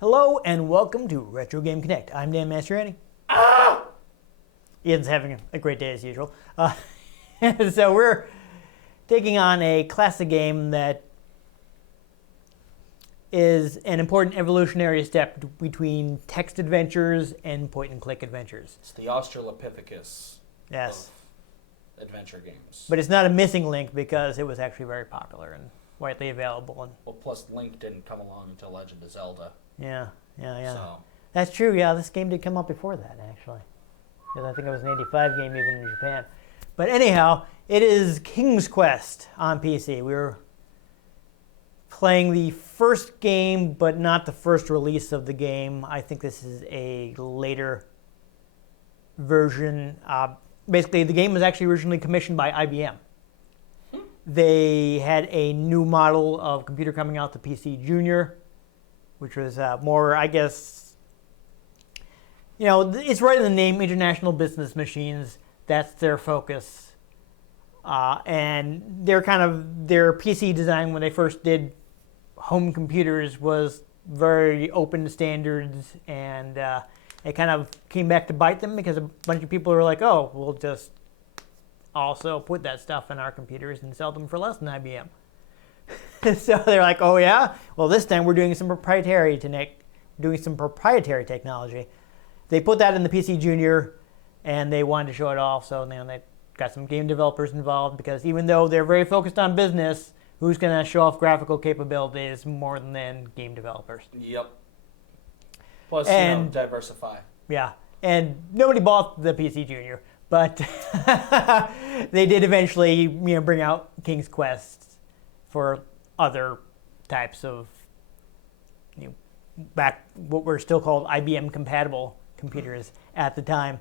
Hello and welcome to Retro Game Connect. I'm Dan Mastriani. Ian's having a great day as usual. So we're taking on a classic game that is an important evolutionary step between text adventures and point-and-click adventures. It's the Australopithecus Yes. of adventure games. But it's not a missing link because it was actually very popular and widely available. And well, plus Link didn't come along until Legend of Zelda. yeah. So. That's true, yeah. This game did come out before that, actually. Because I think it was an 85 game even in Japan. But anyhow, it is King's Quest on PC. We were playing the first game, but not the first release of the game. I think this is a later version. Basically, the game was actually originally commissioned by IBM. They had a new model of computer coming out, the PC Junior, which was more, I guess, you know, it's right in the name, International Business Machines. That's their focus. And their PC design when they first did home computers was very open standards, and it kind of came back to bite them because a bunch of people were like, oh, we'll just also put that stuff in our computers and sell them for less than IBM. So they're like, oh yeah? Well, this time we're doing some proprietary technology. They put that in the PC Junior, and they wanted to show it off, so they got some game developers involved, because even though they're very focused on business, who's going to show off graphical capabilities more than game developers? Yep. Plus, diversify. Yeah, and nobody bought the PC Junior, but they did eventually, bring out King's Quest for other types of, back what were still called IBM compatible computers at the time,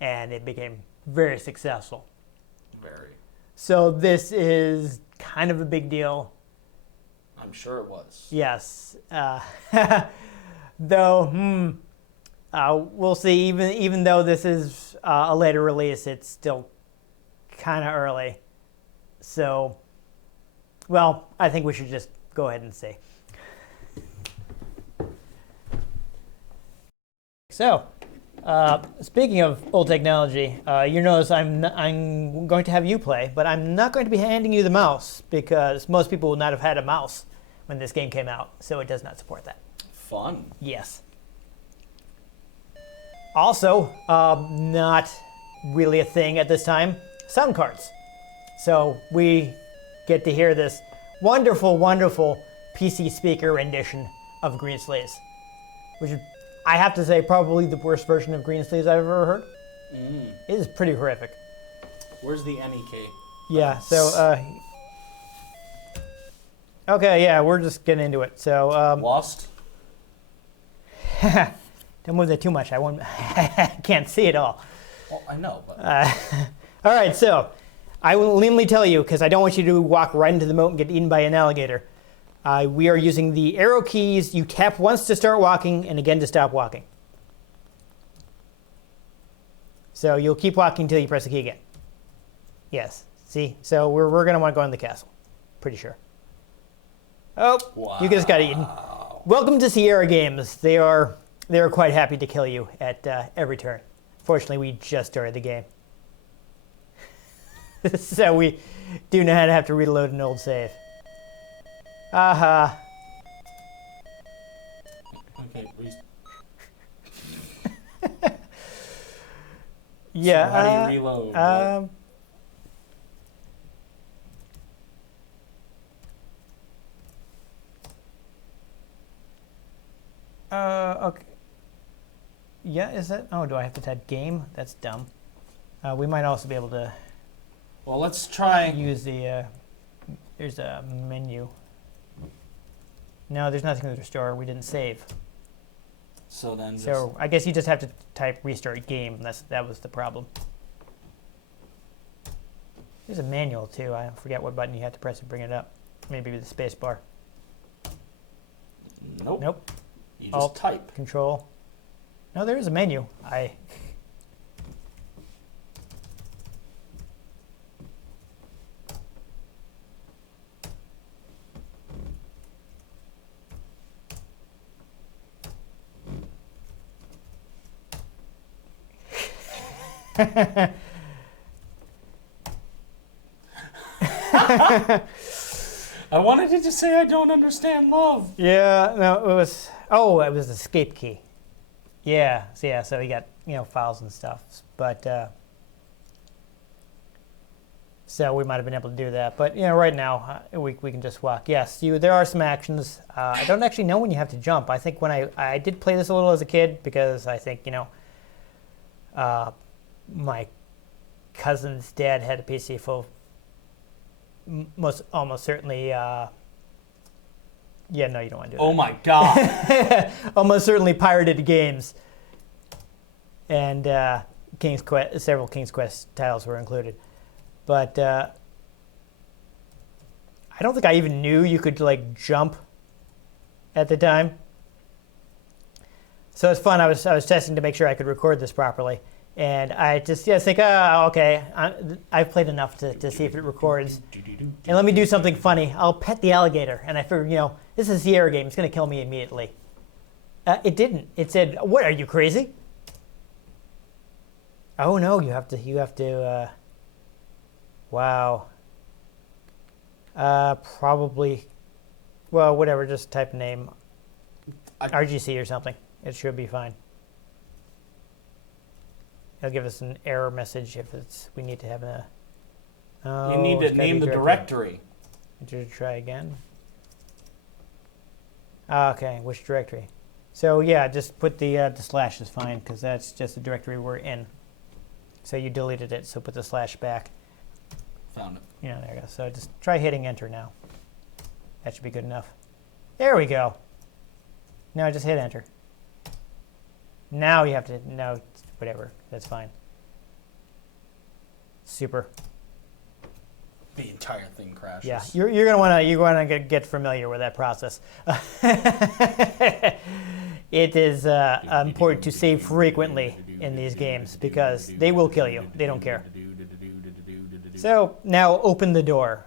and it became very successful. Very. So this is kind of a big deal. I'm sure it was. Yes. Though, we'll see. Even though this is a later release, it's still kind of early. So, well, I think we should just go ahead and see. So, speaking of old technology, you notice I'm going to have you play, but I'm not going to be handing you the mouse because most people would not have had a mouse when this game came out, so it does not support that. Fun. Yes. Also, not really a thing at this time, sound cards. So we get to hear this wonderful, wonderful PC speaker rendition of Green Sleeves, which is, I have to say, probably the worst version of Green Sleeves I've ever heard. It is pretty horrific. Where's the NEK? Yeah, so, okay, yeah, we're just getting into it. So, Lost? Don't move that too much. I can't see it all. Well, I know, but... All right, so I will lamely tell you, because I don't want you to walk right into the moat and get eaten by an alligator. We are using the arrow keys. You tap once to start walking and again to stop walking. So you'll keep walking until you press the key again. Yes, see? So we're going to want to go in the castle. Pretty sure. Oh, wow. You just got eaten. Welcome to Sierra Games. They are quite happy to kill you at every turn. Fortunately, we just started the game. So we do not have to reload an old save. Aha. Okay, please. Yeah. So how do you reload? Okay. Yeah, is that? Oh, do I have to type game? That's dumb. We might also be able to. Well, let's try. Use the. There's a menu. No, there's nothing to restore. We didn't save. So then. So I guess you just have to type restart game. That was the problem. There's a manual too. I forget what button you have to press to bring it up. Maybe the space bar. Nope. Nope. You just Alt, type. Control. No, there is a menu. I wanted to just say I don't understand love. Yeah, no, it was. Oh, it was the escape key. Yeah, so you got files and stuff, but so we might have been able to do that. But right now we can just walk. Yes, there are some actions. I don't actually know when you have to jump. I think when I did play this a little as a kid because I think my cousin's dad had a PC full. Almost certainly. Yeah, no, you don't want to do that. Oh my god. Almost certainly pirated games. And several King's Quest titles were included. But I don't think I even knew you could jump at the time. So it's fun. I was testing to make sure I could record this properly. And I just think, okay, I've played enough to see if it records. And let me do something funny. I'll pet the alligator. And I figured, this is a Sierra game. It's going to kill me immediately. It didn't. It said, what, are you crazy? Oh, no, you have to, wow. Probably, well, whatever, just type name. RGC or something. It should be fine. It'll give us an error message if we need to have a. You need to name the directory. Try again. Okay, which directory? So yeah, just put the slash is fine because that's just the directory we're in. So you deleted it, so put the slash back. Found it. There you go. So just try hitting enter now. That should be good enough. There we go. Now just hit enter. Now you have to whatever. That's fine. Super. The entire thing crashes. Yeah, you're gonna get familiar with that process. It is important to save frequently in these games because they will kill you. They don't care. So now open the door.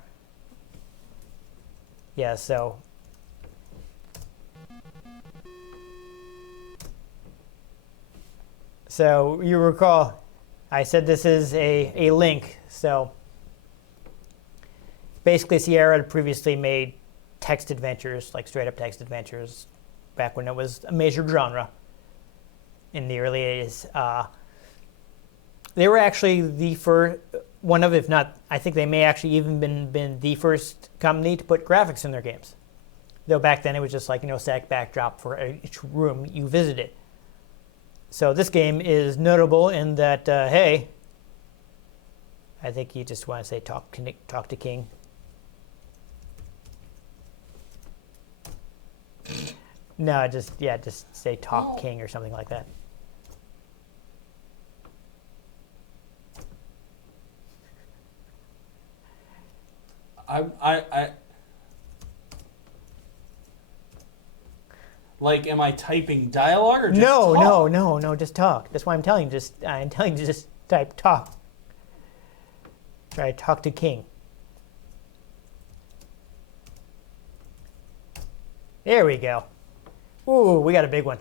Yeah. So you recall, I said this is a link. So basically, Sierra had previously made text adventures, like straight-up text adventures, back when it was a major genre in the early 80s. They were actually the first, one of, if not, I think they may actually even been the first company to put graphics in their games. Though back then it was just static backdrop for each room you visited. So this game is notable in that, hey, I think you just want to say talk to King. No, just say talk King or something like that. Am I typing dialogue or just No, talk? just talk. That's why I'm telling you. I'm telling you, just type talk. Try to talk to King. There we go. Ooh, we got a big one.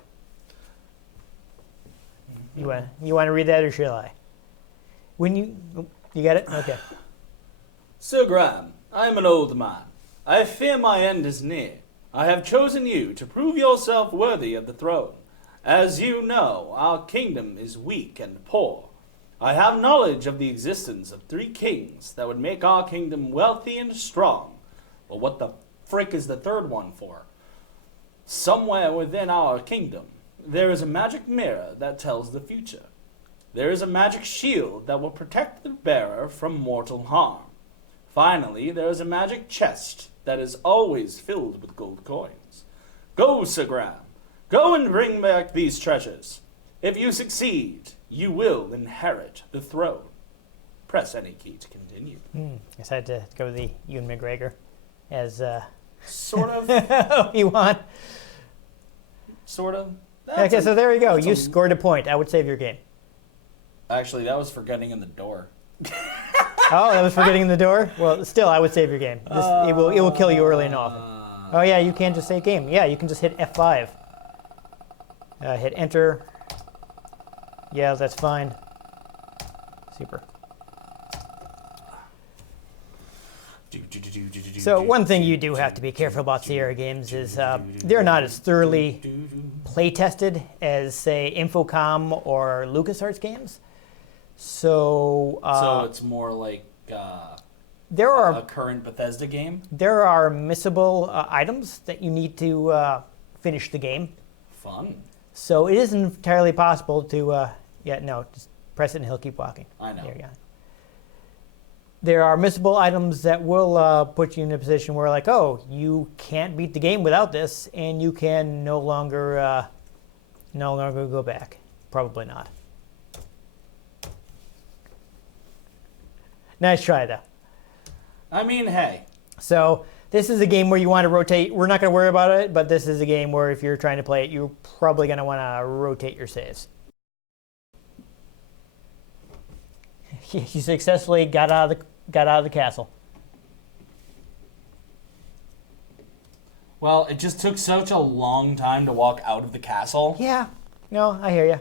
You want to read that or shall I? You got it? Okay. Sir Graham, I am an old man. I fear my end is near. I have chosen you to prove yourself worthy of the throne. As you know, our kingdom is weak and poor. I have knowledge of the existence of 3 kings that would make our kingdom wealthy and strong. But what the frick is the 3rd one for? Somewhere within our kingdom, there is a magic mirror that tells the future. There is a magic shield that will protect the bearer from mortal harm. Finally, there is a magic chest that is always filled with gold coins. Go, Sir Graham. Go and bring back these treasures. If you succeed, you will inherit the throne. Press any key to continue. Decided to go with the Ewan McGregor as Sort of. Obi-Wan. Sort of. Okay, so there you go. You scored a point. I would save your game. Actually, that was for getting in the door. Oh, that was for getting in the door? Well, still, I would save your game. It will kill you early and often. Oh, yeah, you can't just save game. Yeah, you can just hit F5. Hit enter. Yeah, that's fine. Super. So one thing you do have to be careful about Sierra games is they're not as thoroughly play-tested as, say, Infocom or LucasArts games. So it's more like there are a current Bethesda game? There are missable items that you need to finish the game. Fun. So it isn't entirely possible to... just press it and he'll keep walking. I know. There you go. There are missable items that will put you in a position where, like, oh, you can't beat the game without this, and you can no longer go back. Probably not. Nice try, though. I mean, hey. So this is a game where you want to rotate. We're not going to worry about it, but this is a game where if you're trying to play it, you're probably going to want to rotate your saves. You successfully got out of the castle. Well, it just took such a long time to walk out of the castle. Yeah. No, I hear you.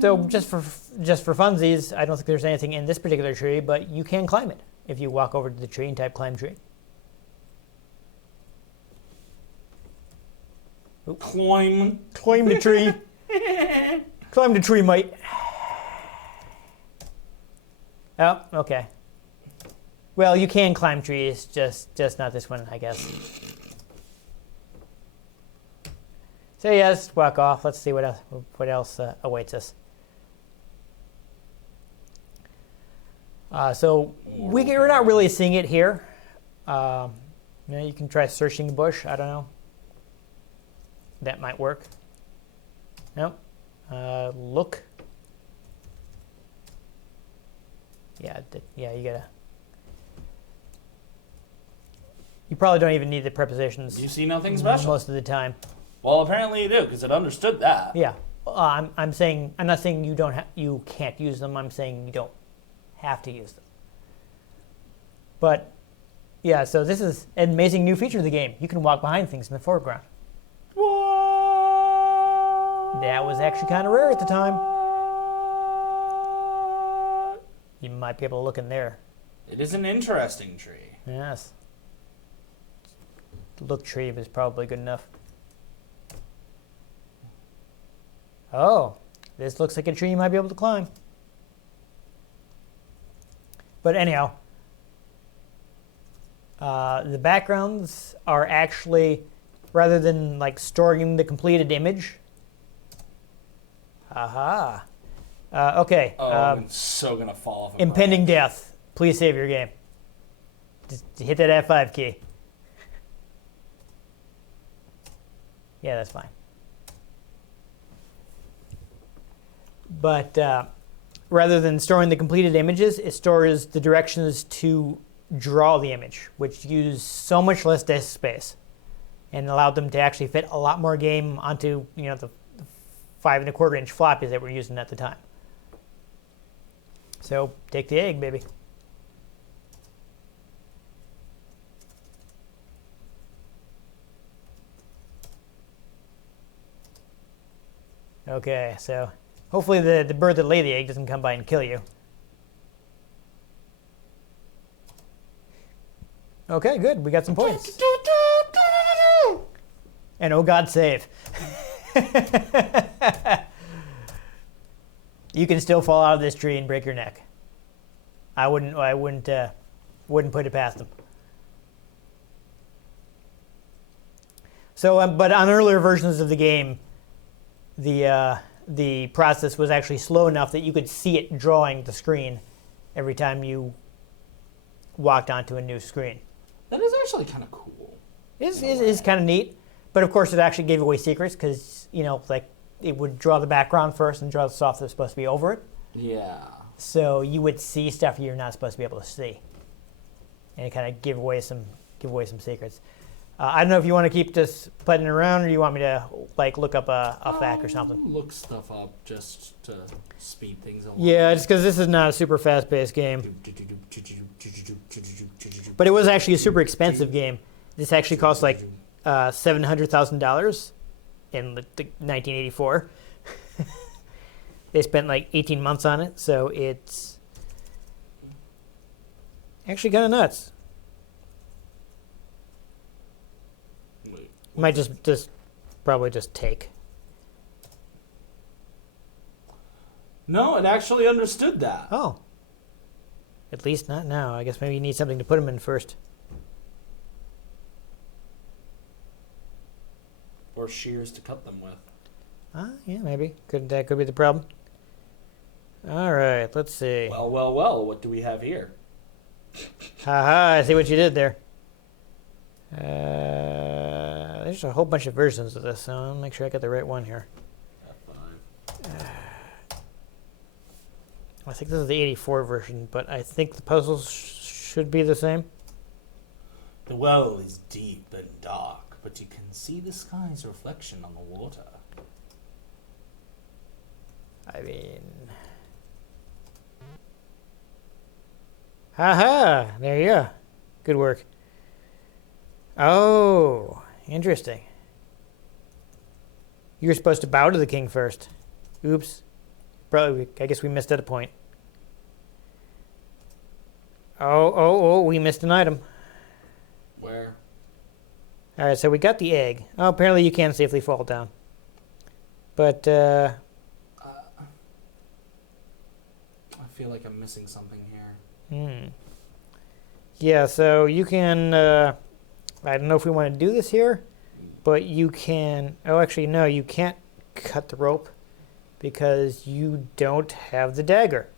So just for funsies, I don't think there's anything in this particular tree, but you can climb it if you walk over to the tree and type climb tree. Climb the tree. Climb the tree, mate. Oh, okay. Well, you can climb trees, just not this one, I guess. So yes, walk off. Let's see what else awaits us. So we're not really seeing it here. You can try searching the bush. I don't know. That might work. Nope. Look. Yeah, you gotta. You probably don't even need the prepositions. You see nothing special most of the time. Well, apparently you do, because it understood that. Yeah, I'm not saying you can't use them. I'm saying you don't have to use them. But yeah, so this is an amazing new feature of the game. You can walk behind things in the foreground. What? That was actually kind of rare at the time. You might be able to look in there. It is an interesting tree. Yes. The look tree is probably good enough. Oh, this looks like a tree you might be able to climb. But anyhow, the backgrounds are actually, rather than like storing the completed image. Aha. Okay. I'm so gonna fall off. Impending death. Please save your game. Just hit that F5 key. Yeah, that's fine. But rather than storing the completed images, it stores the directions to draw the image, which use so much less disk space, and allowed them to actually fit a lot more game onto the 5 1/4 inch floppies that we're using at the time. So take the egg, baby. Okay, so hopefully the bird that laid the egg doesn't come by and kill you. Okay, good. We got some points. And oh God, save. You can still fall out of this tree and break your neck. I wouldn't put it past them. So, but on earlier versions of the game, the process was actually slow enough that you could see it drawing the screen every time you walked onto a new screen. That is actually kind of cool. It is kind of neat, but of course it actually gave away secrets because like it would draw the background first and draw the stuff that was supposed to be over it. Yeah. So you would see stuff you're not supposed to be able to see, and it kind of give away some secrets. I don't know if you want to keep this putting around, or you want me to like look up a fact or something. Look stuff up just to speed things along. Yeah, just because this is not a super fast-paced game. But it was actually a super expensive game. This actually cost like $700,000 in 1984. they spent like 18 months on it, so it's actually kind of nuts. Wait. Might just probably just take. No, it actually understood that. Oh. At least not now. I guess maybe you need something to put them in first. Or shears to cut them with. Yeah, maybe. That could be the problem. All right, let's see. Well, what do we have here? Haha, I see what you did there. There's a whole bunch of versions of this, so I'll make sure I got the right one here. F5. I think this is the 84 version, but I think the puzzles should be the same. The well is deep and dark, but you can see the sky's reflection on the water. I mean... Haha, there you go. Good work. Oh, interesting. You're supposed to bow to the king first. Oops. Probably, I guess we missed at a point. Oh, we missed an item. Where? All right, so we got the egg. Oh, apparently you can safely fall down. But, I feel like I'm missing something here. Yeah, so you can, I don't know if we want to do this here, but you can, oh, actually, no, you can't cut the rope because you don't have the dagger.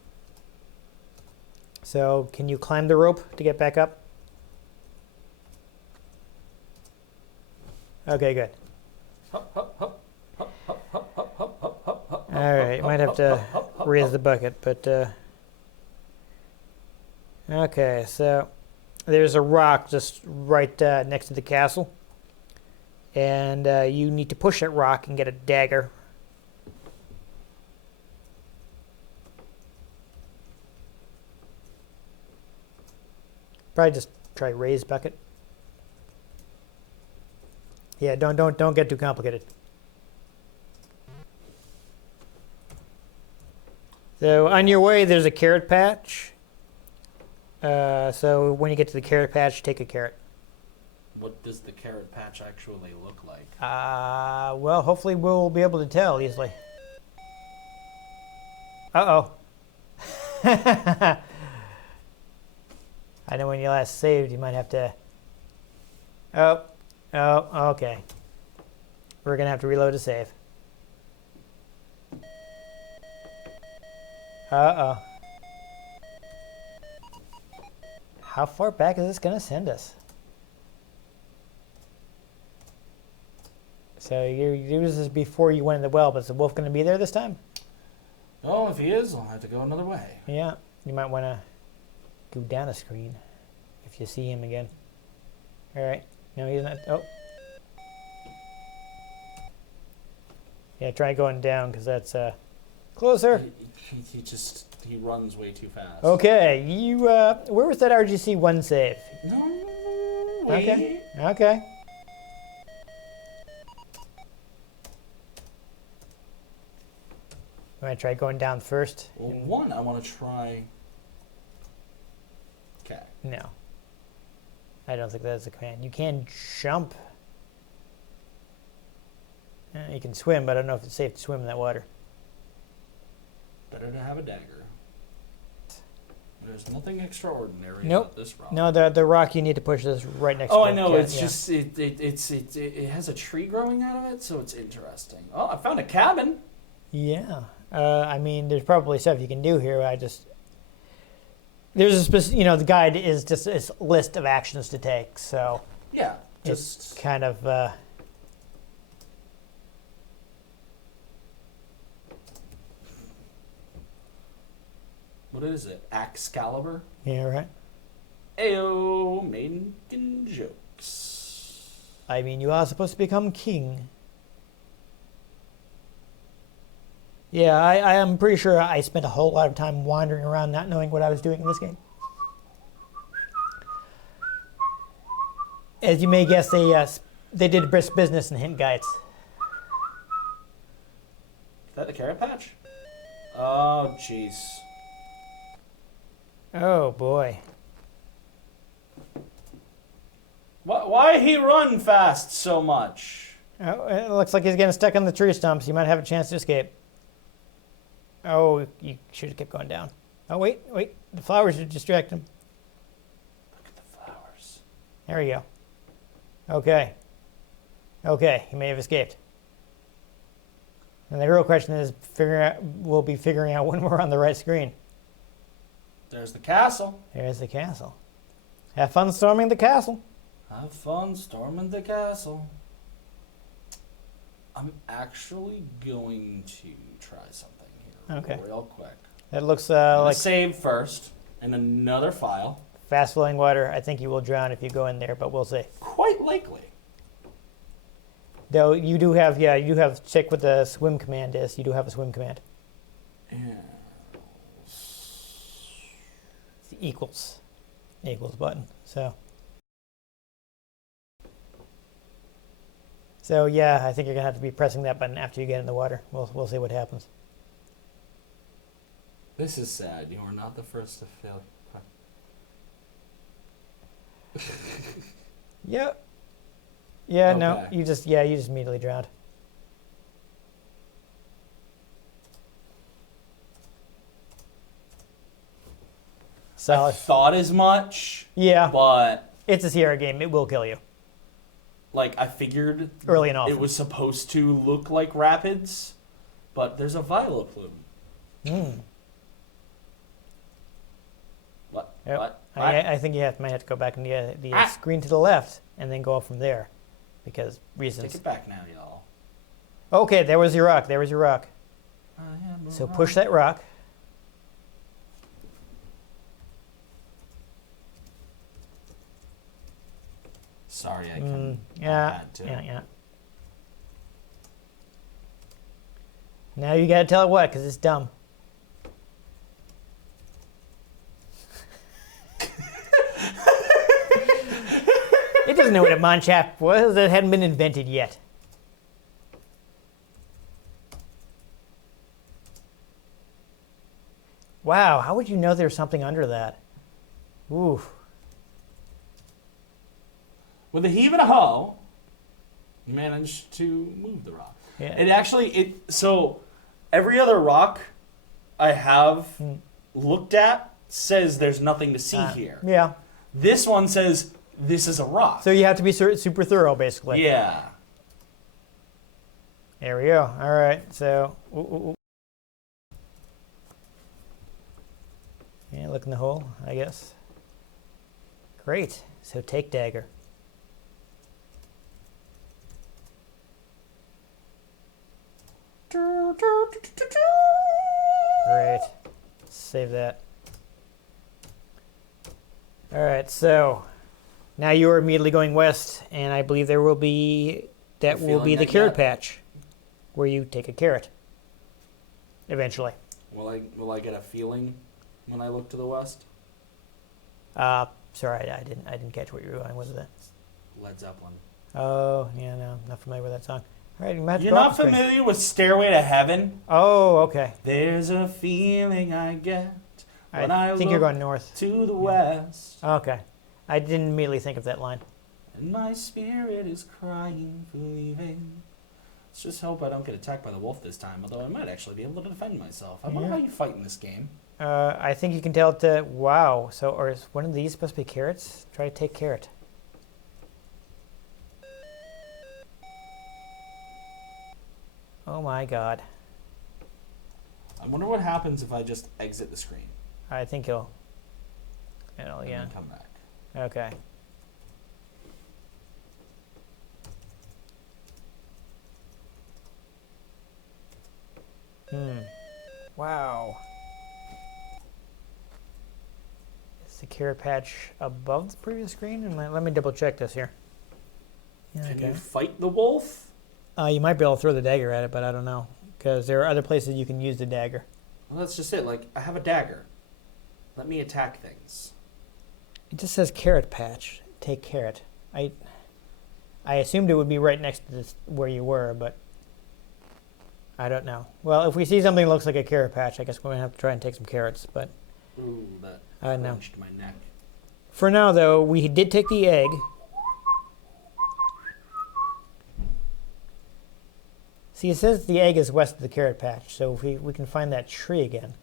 So, can you climb the rope to get back up? Okay, good. Alright, might have to raise the bucket, but, okay, so there's a rock just right next to the castle. And you need to push that rock and get a dagger. Probably just try raise bucket. Yeah, don't get too complicated. So on your way, there's a carrot patch. So when you get to the carrot patch, take a carrot. What does the carrot patch actually look like? Well, hopefully we'll be able to tell easily. Uh-oh. I know when you last saved, you might have to... Oh, okay. We're going to have to reload a save. Uh-oh. How far back is this going to send us? So you used this before you went in the well, but is the wolf going to be there this time? Oh, if he is, I'll have to go another way. Yeah, you might want to go down a screen if you see him again. All right. No, he's not. Oh. Yeah, try going down because that's closer. He runs way too fast. Okay, you. Where was that RGC 1 save? No, wait. Okay. You want to try going down first? Well, one, I want to try. Okay. No. I don't think that's a command. You can jump. You can swim, but I don't know if it's safe to swim in that water. Better to have a dagger. There's nothing extraordinary Nope. about this rock. No, the rock you need to push this right next to Oh, the I know. cat, It's just it has a tree growing out of it, so it's interesting. Oh, I found a cabin. Yeah. I mean, there's probably stuff you can do here. There's a specific, the guide is just a list of actions to take. So Yeah, it's kind of. What is it? Excalibur? Yeah, right. Ayo, making jokes. I mean, you are supposed to become king. Yeah, I am pretty sure I spent a whole lot of time wandering around not knowing what I was doing in this game. As you may guess, they did brisk business in hint guides. Is that the carrot patch? Oh, jeez. Oh boy. Why he run fast so much? Oh, it looks like he's getting stuck on the tree stumps. You might have a chance to escape. Oh, you should have kept going down. Oh, wait. The flowers should distract him. Look at the flowers. There we go. Okay, he may have escaped. And the real question is, we'll be figuring out when we're on the right screen. There's the castle. There's the castle. Have fun storming the castle. Have fun storming the castle. I'm actually going to try something here real quick. That looks Like save first in another file. fast flowing water. I think you will drown if you go in there, but we'll see. Quite likely. Though you do have, check what the swim command is. You do have a swim command. It's the equals button. So yeah, I think you're gonna have to be pressing that button after you get in the water. We'll see what happens. This is sad. You are not the first to fail. Yep. Yeah. Okay. No. You just immediately drowned. I Solid. thought as much. Yeah. But It's a Sierra game. It will kill you like I figured early and often. it was supposed to look like rapids, but there's a violet plume. What? Yep. What? I think you might have to go back and the screen to the left and then go up from there because reasons. Take it back now, y'all. Okay, there was your rock. So push that rock. Sorry, I couldn't. Yeah. had to. Yeah. Now you gotta tell it what, because it's dumb. It doesn't know what a Manchap was. It hadn't been invented yet. Wow, how would you know there's something under that? Ooh. With a heave and a hoe, you managed to move the rock. Yeah. So every other rock I have looked at says there's nothing to see here. Yeah. This one says this is a rock. So you have to be super thorough, basically. Yeah. There we go. All right. So, yeah, look in the hole, I guess. Great. So take dagger. Great. Save that. All right. So now you are immediately going west, and I believe there will be the carrot patch, where you take a carrot. Eventually. Will I get a feeling when I look to the west? Sorry, I didn't catch what you were going with that. Led Zeppelin. Oh, yeah, no, not familiar with that song. All right, You're not familiar with Stairway to Heaven? Oh, okay. There's a feeling I get when I think you're going north. To the west. Okay. I didn't immediately think of that line. And my spirit is crying for leaving. Let's just hope I don't get attacked by the wolf this time, although I might actually be able to defend myself. I wonder how you fight in this game. I think you can tell it to, wow. So, or is one of these supposed to be carrots? Try to take carrot. Oh my god. I wonder what happens if I just exit the screen. I think it'll yeah. And come back. Okay. Wow. Is the carrot patch above the previous screen? And let me double check this here. Yeah, Can okay. you fight the wolf? You might be able to throw the dagger at it, but I don't know. Because there are other places you can use the dagger. Well, that's just it. Like, I have a dagger. Let me attack things. It just says carrot patch. Take carrot. I assumed it would be right next to this where you were, but I don't know. Well, if we see something that looks like a carrot patch, I guess we're going to have to try and take some carrots, but Ooh, that I don't know. crunched my neck. For now, though, we did take the egg. See, it says the egg is west of the carrot patch, so if we can find that tree again,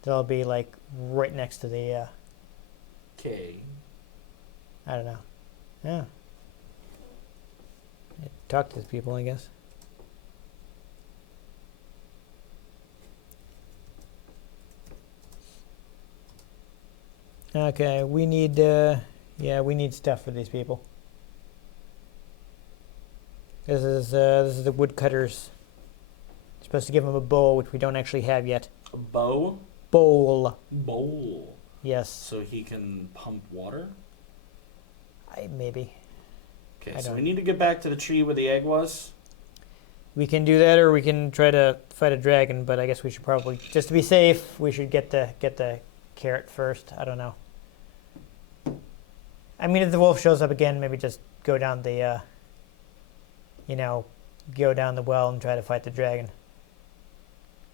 that'll be like right next to the, Okay. I don't know. Yeah. Talk to these people, I guess. Okay, we need, we need stuff for these people. This is the woodcutters. Supposed to give them a bowl, which we don't actually have yet. A bow? Bowl. Bowl. Yes. So he can pump water? Maybe. Okay, I so don't- we need to get back to the tree where the egg was. We can do that, or we can try to fight a dragon. But I guess we should probably, just to be safe, we should get the carrot first. I don't know. I mean, if the wolf shows up again, maybe just go down the, go down the well and try to fight the dragon.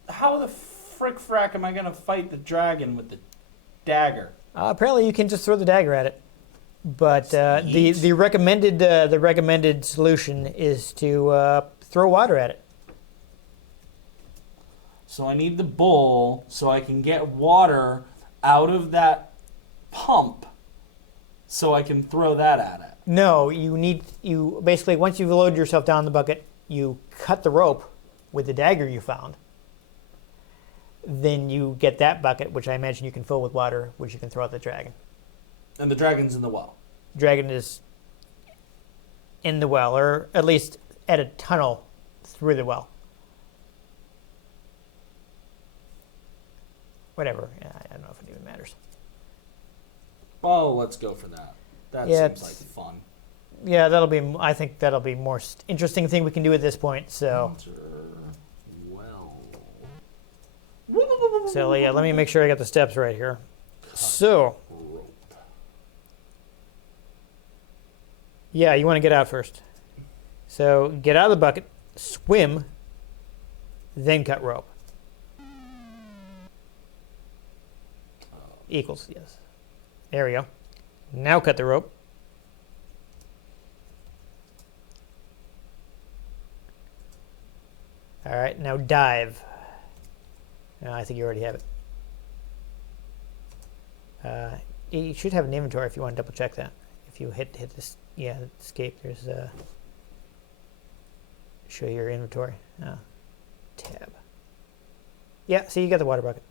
How the frack am I gonna fight the dragon with the dagger? Apparently, you can just throw the dagger at it. But Sweet. the recommended solution is to throw water at it. So I need the bowl so I can get water out of that pump so I can throw that at it. No, you basically, once you've loaded yourself down the bucket, you cut the rope with the dagger you found. Then you get that bucket, which I imagine you can fill with water, which you can throw at the dragon. And the dragon's in the well. Dragon is in the well, or at least at a tunnel through the well. Whatever. I don't know if it even matters. Oh, let's go for that. That Yeah, seems like fun. Yeah, I think that'll be more interesting thing we can do at this point. So yeah, let me make sure I got the steps right here. So, Rope. yeah, you want to get out first. So get out of the bucket, swim, then cut rope. Equals, yes. There we go. Now cut the rope. All right, now dive. No, I think you already have it. You should have an inventory if you want to double check that. If you hit this, yeah, escape. There's show your inventory. Tab. Yeah, see, you got the water bucket.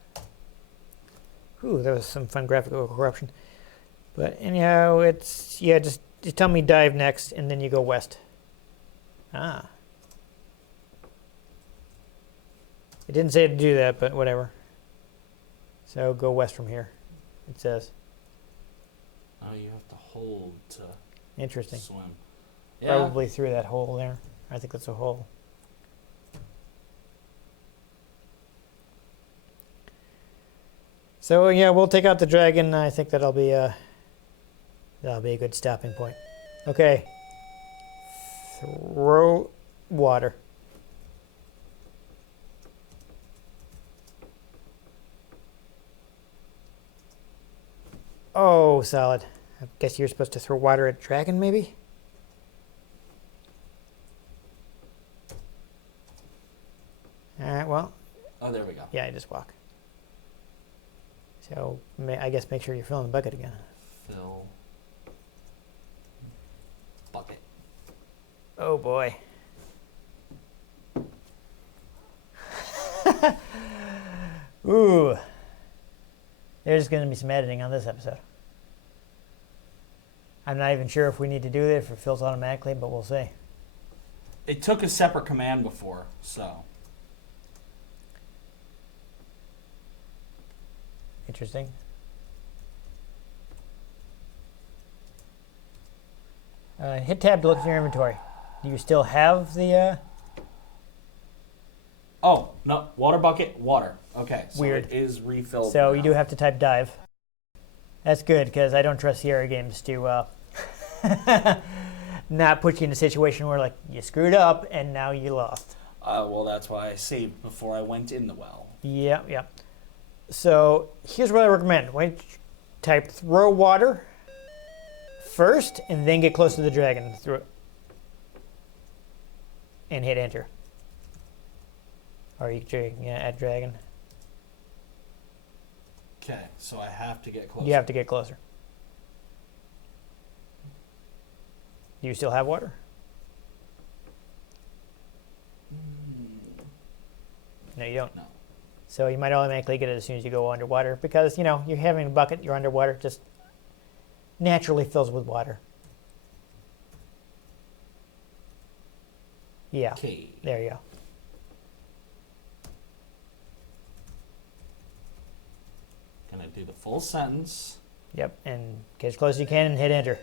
Ooh, that was some fun graphical corruption. But anyhow, it's just tell me dive next, and then you go west. Ah. It didn't say to do that, but whatever. So go west from here, it says. Oh, you have to hold to Interesting. swim. Yeah. Probably through that hole there. I think that's a hole. So yeah, we'll take out the dragon. I think that'll be a good stopping point. Okay. Throw water. Oh, solid. I guess you're supposed to throw water at a dragon, maybe? Alright, well, Oh, there we go. yeah, I just walk. So, I guess make sure you're filling the bucket again. Fill bucket. Oh, boy. Ooh. There's going to be some editing on this episode. I'm not even sure if we need to do this, if it fills automatically, but we'll see. It took a separate command before, so. Interesting. Hit tab to look at your inventory. Do you still have the... Oh, no. Water bucket, water. Okay. So Weird. it is refilled. So now. you do have to type dive. That's good, because I don't trust Sierra Games to not put you in a situation where, like, you screwed up and now you lost. Well, that's why I saved before I went in the well. Yeah, yeah. So here's what I recommend. Why don't you type throw water first, and then get close to the dragon. Throw it. And hit enter. Or you can add dragon. Okay, so I have to get closer. You have to get closer. Do you still have water? No, you don't. No. So you might automatically get it as soon as you go underwater because, you're having a bucket, you're underwater, just naturally fills with water. Yeah. Okay. There you go. Gonna do the full sentence. Yep, and get as close as you can and hit enter.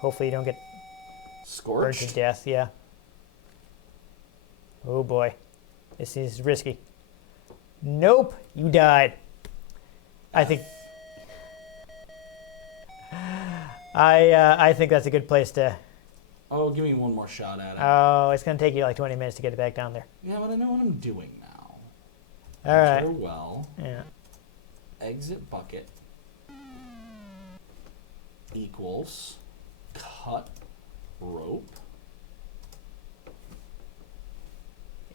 Hopefully you don't get burned to Scorched. death, yeah. Oh boy. This is risky. Nope, you died. I think I think that's a good place to. Oh, give me one more shot at it. Oh, it's gonna take you like 20 minutes to get it back down there. Yeah, but I know what I'm doing now. All right. Enter well. Yeah. Exit bucket. Equals. Cut rope.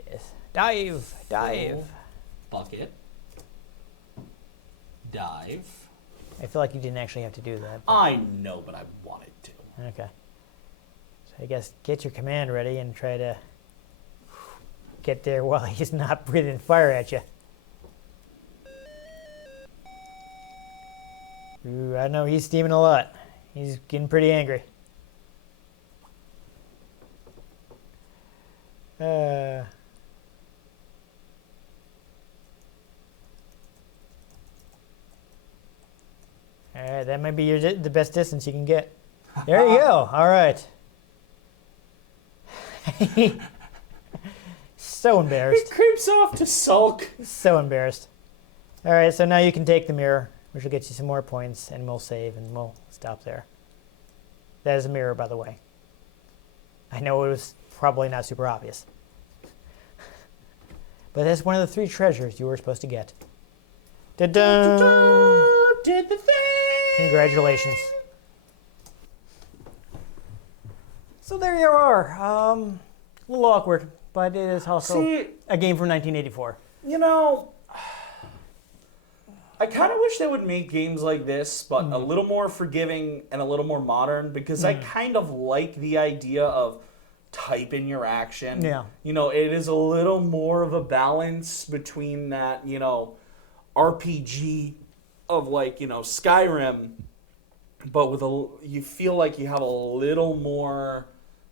Yes. Dive. Full bucket. Dive. I feel like you didn't actually have to do that. I know, but I wanted to. Okay. So I guess get your command ready and try to get there while he's not breathing fire at you. Ooh, I know he's steaming a lot. He's getting pretty angry. All right, that might be the best distance you can get. There you go. All right. So embarrassed. It creeps off to sulk. So embarrassed. All right, so now you can take the mirror, which will get you some more points, and we'll save, and we'll stop there. That is a mirror, by the way. I know it was probably not super obvious. But that's one of the 3 treasures you were supposed to get. Ta-da! Did the thing. Congratulations. So there you are. A little awkward, but it is also a game from 1984. I kind of wish they would make games like this, but a little more forgiving and a little more modern, because I kind of like the idea of type in your action. Yeah. It is a little more of a balance between that, RPG of Skyrim, but with you feel like you have a little more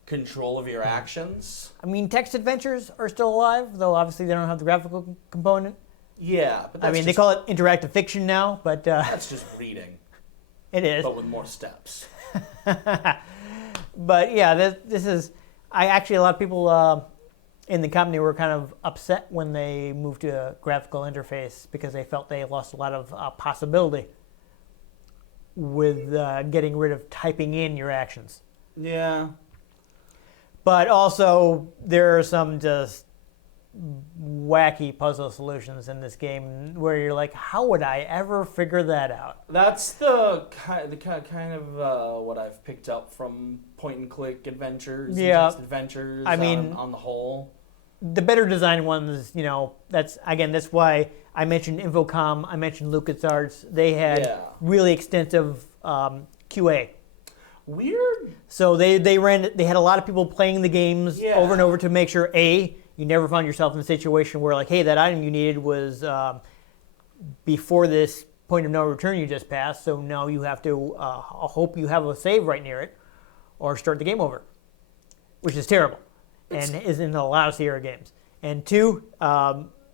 control of your actions. I mean, text adventures are still alive, though obviously they don't have the graphical component. Yeah, but that's they call it interactive fiction now, but that's just reading. It is. But with more steps. But yeah, this is. A lot of people in the company were kind of upset when they moved to a graphical interface because they felt they lost a lot of possibility with getting rid of typing in your actions. Yeah. But also, there are some just wacky puzzle solutions in this game where you're like, how would I ever figure that out? That's the kind of what I've picked up from point-and-click adventures and text adventures on the whole. The better designed ones, that's why I mentioned Infocom, I mentioned LucasArts. They had really extensive QA. Weird. So they had a lot of people playing the games over and over to make sure, A, you never found yourself in a situation where, like, hey, that item you needed was before this point of no return you just passed, so now you have to hope you have a save right near it or start the game over, which is terrible and is in a lot of Sierra games. And 2,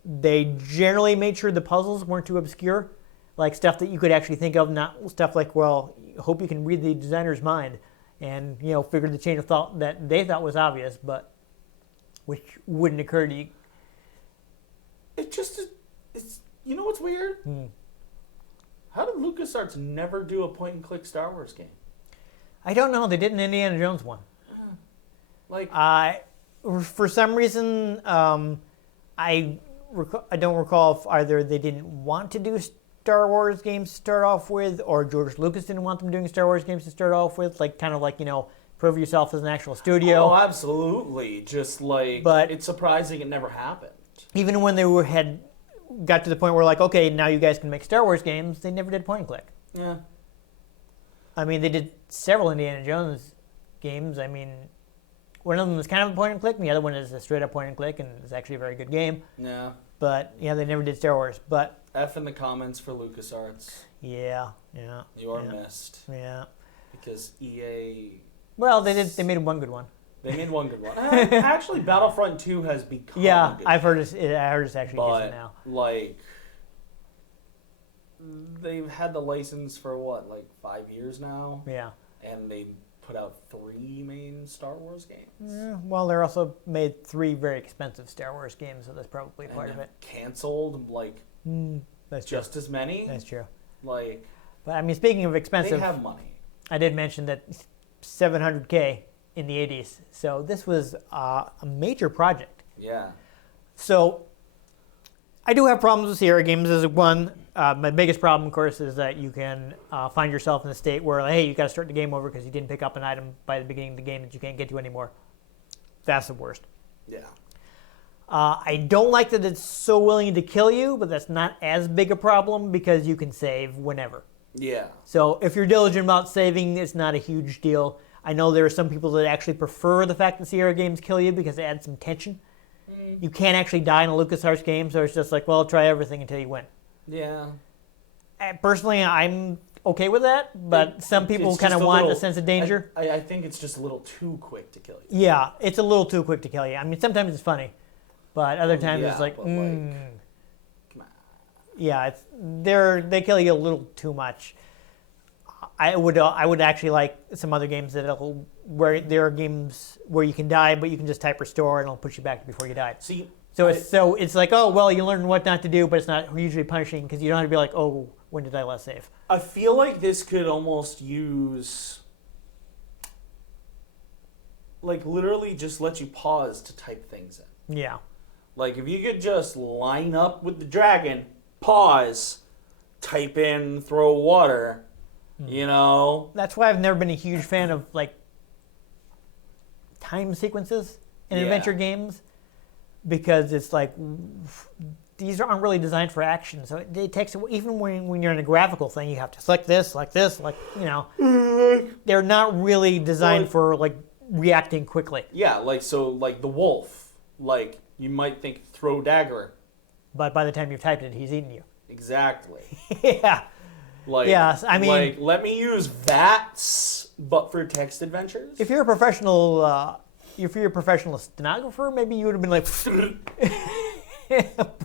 they generally made sure the puzzles weren't too obscure, like stuff that you could actually think of, not stuff like, well, hope you can read the designer's mind and, figure the chain of thought that they thought was obvious, but which wouldn't occur to you. It's what's weird? How did LucasArts never do a point-and-click Star Wars game? I don't know. They did an Indiana Jones one. For some reason, I don't recall if either they didn't want to do Star Wars games to start off with, or George Lucas didn't want them doing Star Wars games to start off with, like kind of like prove yourself as an actual studio. Oh, absolutely. Just like, But it's surprising it never happened. even when they had got to the point where like, okay, now you guys can make Star Wars games, they never did point and click. Yeah. I mean, they did several Indiana Jones games. I mean, one of them is kind of a point and click, and the other one is a straight up point and click, and it's actually a very good game. Yeah. But yeah, they never did Star Wars. But F in the comments for LucasArts. yeah. You are missed. Yeah. Because EA... Well, they made one good one. They made one good one. Actually, Battlefront 2 has become Yeah, a good I've heard it's actually decent now. Like, they've had the license for what, like 5 years now? Yeah. And they put out 3 main Star Wars games. Yeah, well, they also made 3 very expensive Star Wars games, so that's probably part of it. Canceled like That's true. just as many. That's true. Like, But I mean, speaking of expensive, they have money. I did mention that $700K in the 80s. So this was a major project. Yeah. So I do have problems with Sierra games. As one, my biggest problem, of course, is that you can find yourself in a state where, like, hey, you got to start the game over because you didn't pick up an item by the beginning of the game that you can't get to anymore. That's the worst. Yeah. I don't like that it's so willing to kill you, but that's not as big a problem because you can save whenever. Yeah. So if you're diligent about saving, it's not a huge deal. I know there are some people that actually prefer the fact that Sierra games kill you because it adds some tension. You can't actually die in a LucasArts game, so it's just like, well, try everything until you win. Yeah. Personally, I'm okay with that, but some people kind of want a sense of danger. I think it's just a little too quick to kill you. Yeah, it's a little too quick to kill you. I mean, sometimes it's funny, but other times it's like, come on. yeah, they kill you a little too much. I would actually like some other games where there are games where you can die, but you can just type restore and it'll push you back before you died. See, so it's like, oh well, you learn what not to do, but it's not hugely punishing because you don't have to be like, oh, when did I last save? I feel like this could almost use, like, literally just let you pause to type things in. Yeah. Like, if you could just line up with the dragon, pause, type in, throw water, you know? That's why I've never been a huge fan of, like, time sequences in adventure games because it's like, these aren't really designed for action. So it takes, even when you're in a graphical thing, you have to select this, like, they're not really designed for, like, reacting quickly. Yeah, like, so, like, the wolf, like, you might think throw dagger. But by the time you've typed it, he's eaten you. Exactly. Yeah. Like, yes, I mean, like, let me use VATS, but for text adventures. If you're a professional, stenographer, maybe you would have been like,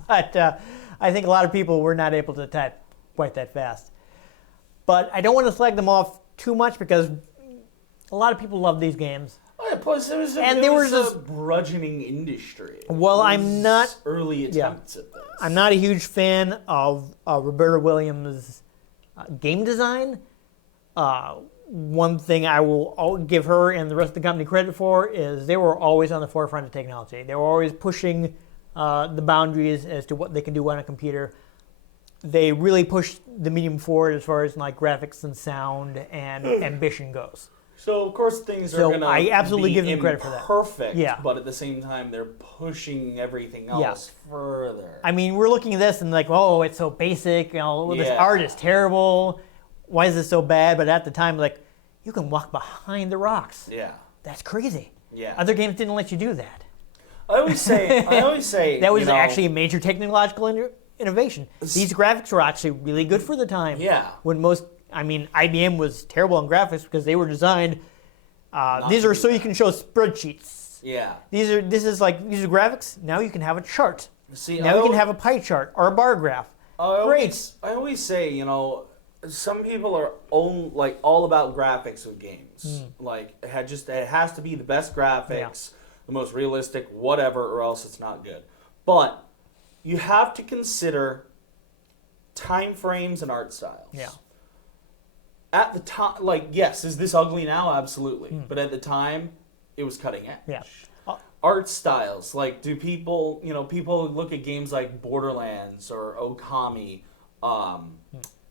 but I think a lot of people were not able to type quite that fast. But I don't want to slag them off too much because a lot of people love these games. Oh, yeah, plus it was a burgeoning industry. Well, I'm not early attempts at this. I'm not a huge fan of Roberta Williams' game design. One thing I will give her and the rest of the company credit for is they were always on the forefront of technology. They were always pushing the boundaries as to what they can do on a computer. They really pushed the medium forward as far as like graphics and sound and ambition goes. So of course things are going to I absolutely give them credit for that. Perfect, yeah. But at the same time they're pushing everything else further. I mean, we're looking at this and like, oh, it's so basic. You know, this art is terrible. Why is this so bad? But at the time, like, you can walk behind the rocks. Yeah. That's crazy. Yeah. Other games didn't let you do that. I always say that was actually a major technological innovation. These graphics were actually really good for the time. Yeah. When IBM was terrible on graphics because they were designed. These are so you can show spreadsheets. Yeah. These are graphics. Now you can have a chart. See, now you can have a pie chart or a bar graph. Great. I always say, some people are all about graphics with games. Like it has to be the best graphics, the most realistic, whatever, or else it's not good. But you have to consider time frames and art styles. Yeah. At the time, yes, is this ugly now? Absolutely. But at the time, it was cutting edge. Yeah. art styles. Like, do people, people look at games like Borderlands or Okami,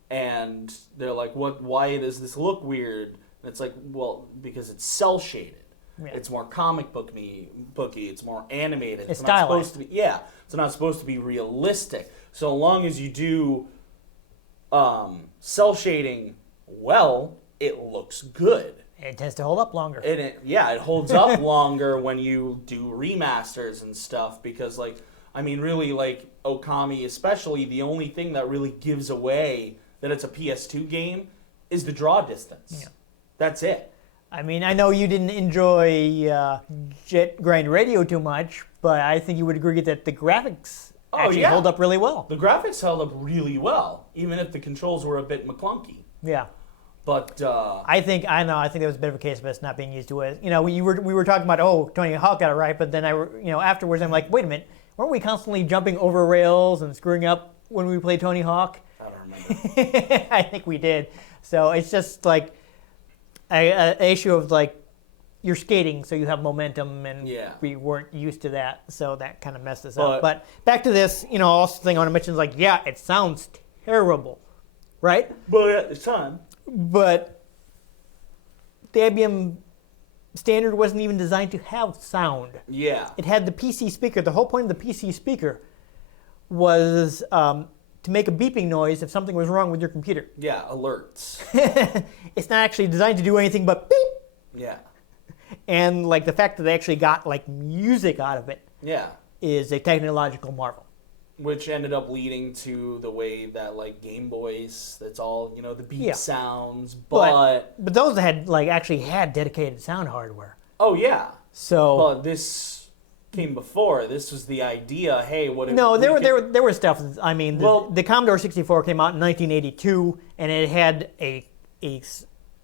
and they're like, why does this look weird? And it's like, well, because it's cel shaded. Yeah. It's more comic booky. It's more animated. It's not stylized. supposed to be. Yeah, it's not supposed to be realistic. So long as you do cel shading well, it looks good. It tends to hold up longer. And it holds up longer when you do remasters and stuff because, really, Okami especially, the only thing that really gives away that it's a PS2 game is the draw distance. Yeah. That's it. I mean, I know you didn't enjoy Jet Grind Radio too much, but I think you would agree that the graphics actually hold up really well. The graphics held up really well, even if the controls were a bit McClunky. Yeah. But I think there was a bit of a case of us not being used to it. We were talking about Tony Hawk got it right, but then afterwards I'm like, wait a minute, weren't we constantly jumping over rails and screwing up when we played Tony Hawk? I don't remember. I think we did. So it's just like an issue of you're skating, so you have momentum, and we weren't used to that, so that kind of messed us up. But back to this, also thing I want to mention is it sounds terrible, right? But at the time. But the IBM standard wasn't even designed to have sound. Yeah. It had the PC speaker. The whole point of the PC speaker was to make a beeping noise if something was wrong with your computer. Yeah, alerts. It's not actually designed to do anything but beep. Yeah. And the fact that they actually got music out of it is a technological marvel. Which ended up leading to the way that Game Boys, that's all, the beep sounds, but those had actually had dedicated sound hardware. Oh yeah. So but this came before. This was the idea, hey, what if there were stuff. I mean, the Commodore 64 came out in 1982 and it had a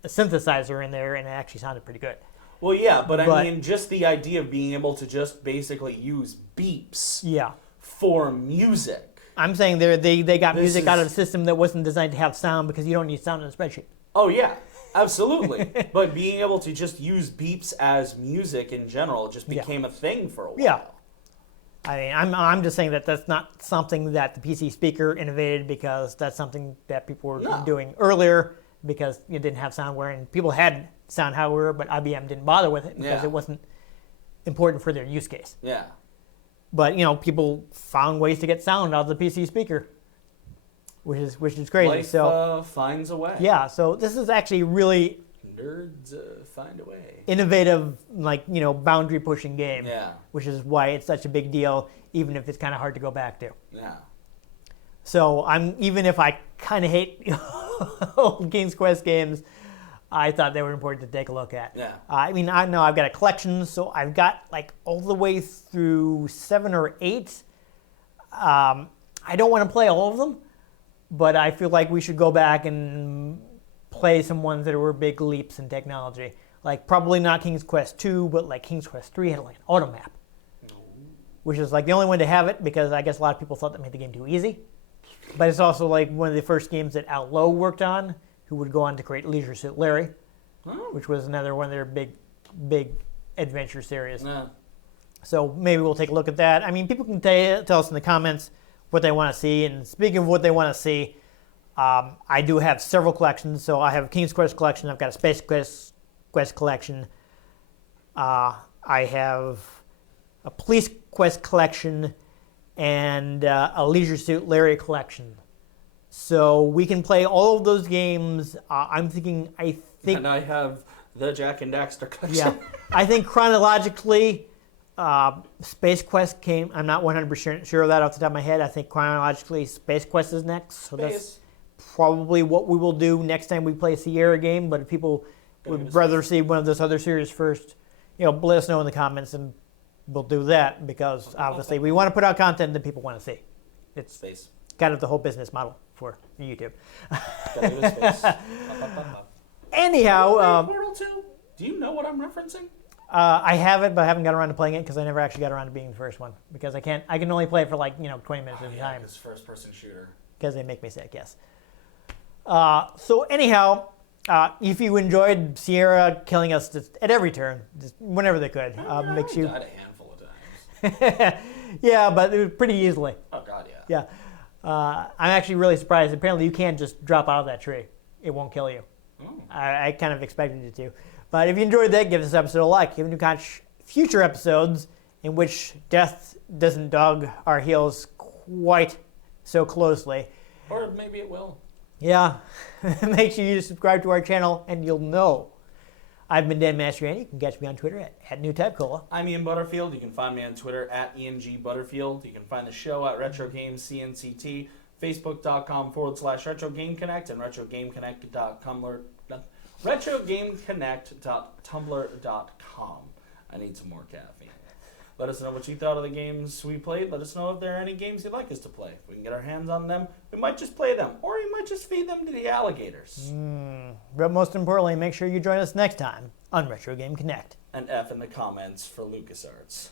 synthesizer in there and it actually sounded pretty good. Well, yeah, but I mean just the idea of being able to just basically use beeps. Yeah. For music. I'm saying they got music out of the system that wasn't designed to have sound because you don't need sound in a spreadsheet. Oh yeah, absolutely. But being able to just use beeps as music in general just became a thing for a while. Yeah. I mean, I'm just saying that that's not something that the PC speaker innovated because that's something that people were doing earlier because you didn't have soundware and people had sound hardware, but IBM didn't bother with it because it wasn't important for their use case. Yeah. But people found ways to get sound out of the PC speaker, which is crazy. Life finds a way. Yeah, so this is actually really nerds find a way. Innovative, boundary pushing game. Yeah. Which is why it's such a big deal, even if it's kind of hard to go back to. Yeah. So even if I kind of hate old King's Quest games, I thought they were important to take a look at. Yeah. I mean, I know I've got a collection, so I've got all the way through 7 or 8. I don't want to play all of them, but I feel like we should go back and play some ones that were big leaps in technology. Probably not King's Quest 2, but King's Quest 3 had an auto map, which is the only one to have it because I guess a lot of people thought that made the game too easy. But it's also one of the first games that Al Lowe worked on, who would go on to create Leisure Suit Larry, which was another one of their big adventure series. Yeah. So maybe we'll take a look at that. I mean, people can tell us in the comments what they want to see. And speaking of what they want to see, I do have several collections. So I have a King's Quest collection. I've got a Space Quest collection. I have a Police Quest collection and a Leisure Suit Larry collection. So we can play all of those games. I think. And I have the Jack and Daxter collection. Yeah, I think chronologically, Space Quest came. I'm not 100% sure of that off the top of my head. I think chronologically, Space Quest is next. So that's probably what we will do next time we play a Sierra game. But if people would rather see one of those other series first, let us know in the comments, and we'll do that because obviously we want to put out content that people want to see. It's Space. Kind of the whole business model for YouTube. Anyhow, Portal 2? Do you know what I'm referencing? I have it, but I haven't got around to playing it because I never actually got around to being the first one because I can only play it for 20 minutes at a time. It's first-person shooter. Because they make me sick, yes. So anyhow, if you enjoyed Sierra killing us just at every turn, just whenever they could, makes you. Died a handful of Yeah, but it was pretty easily. Oh God, yeah. Yeah. I'm actually really surprised. Apparently, you can't just drop out of that tree. It won't kill you. I kind of expected it to. But if you enjoyed that, give this episode a like. If you catch future episodes in which death doesn't dog our heels quite so closely. Or maybe it will. Yeah. Make sure you subscribe to our channel and you'll know. I've been Dan Mastriani. You can catch me on Twitter at NewTypeCola. I'm Ian Butterfield. You can find me on Twitter at ENG Butterfield. You can find the show at Retro Games CNCT, Facebook.com/RetroGameConnect, and RetroGameConnect.tumblr.com. I need some more caffeine. Let us know what you thought of the games we played. Let us know if there are any games you'd like us to play. If we can get our hands on them, we might just play them. Or we might just feed them to the alligators. But most importantly, make sure you join us next time on Retro Game Connect. And F in the comments for LucasArts.